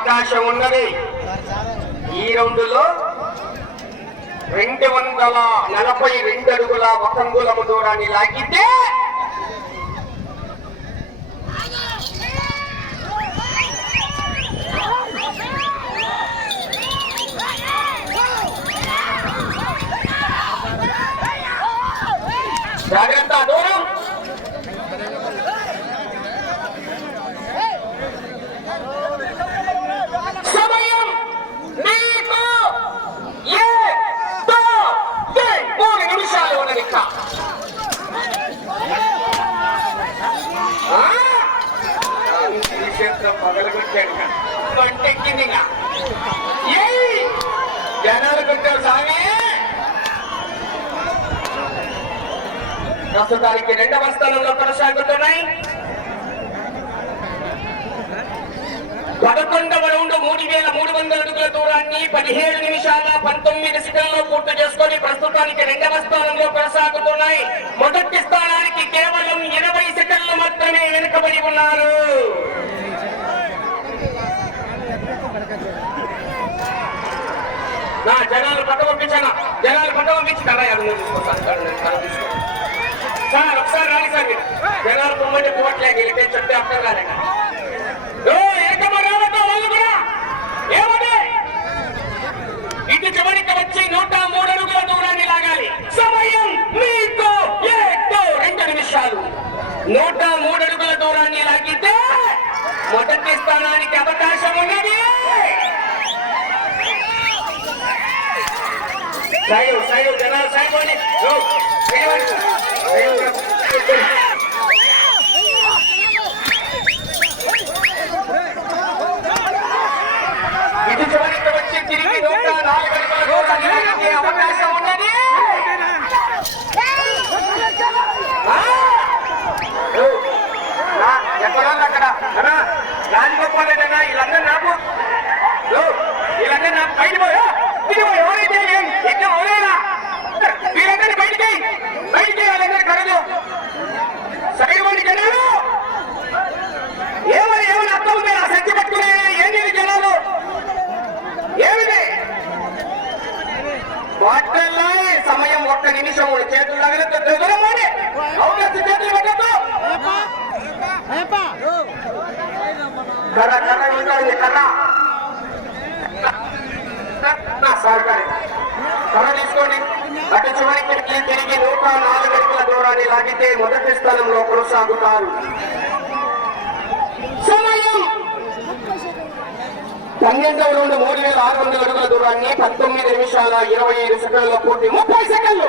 అవకాశం ఉన్నది. ఈ రౌండ్లో రెండు వందల నలభై రెండు అడుగుల ఒక అంగుళము దూరాన్ని లాగితే జాగ్రత్త దూరం సమయం మీకు ఏదో మూడు నిమిషాలు ఉన్నది ఇంకా ఆ? జనాలు కొట్టావు సామే! ప్రస్తుతానికి రెండవ స్థానంలో కొనసాగుతున్నాయి. పదకొండవ రౌండ్ మూడు వేల మూడు వందల అడుగుల దూరాన్ని పదిహేడు నిమిషాల పంతొమ్మిది సెకండ్లో పూర్తి చేసుకొని ప్రస్తుతానికి రెండవ స్థానంలో కొనసాగుతున్నాయి. మొదటి స్థానానికి కేవలం ఇరవై సెకండ్లు మాత్రమే వెనుకబడి ఉన్నారు. నా జనాలు పట్ట పంపించానా? జనాలు పట్ట పంపించారా ఎవరు తీసుకుంటాను సార్ ఒకసారి రాని సార్ మీరు. జనాలు పొమ్మంటే పోవట్లే గెలిపే చెప్తే అర్థం కాలేక ఇటు చివరికి వచ్చి నూట మూడు అడుగుల దూరాన్ని లాగాలి. సమయం మీకు ఏదో రెండు నిమిషాలు. నూట మూడు అడుగుల దూరాన్ని లాగితే మొదటి స్థానానికి అవకాశం ఉన్నది. సాయి సాయి జనాలు సాయి వాటిల్లో సమయం ఒక్క నిమిషం చేతులు లాగిన దూరమోడి చేతులు పెట్టద్దు కర్ర కర్ర కర్ర. సహకారి కర్ర తీసుకోండి. అటు చివరికి తిరిగి తిరిగి నూట నాలుగు అడుగుల దూరాన్ని లాగితే మొదటి స్థానంలో కొనసాగుతారు సమయం పన్నెండవ నుండి మూడు వేల ఆరు వందల అడుగుల దూరాన్ని పంతొమ్మిది నిమిషాల ఇరవై ఐదు సెకండ్ల పూర్తి ముప్పై సెకండ్లు.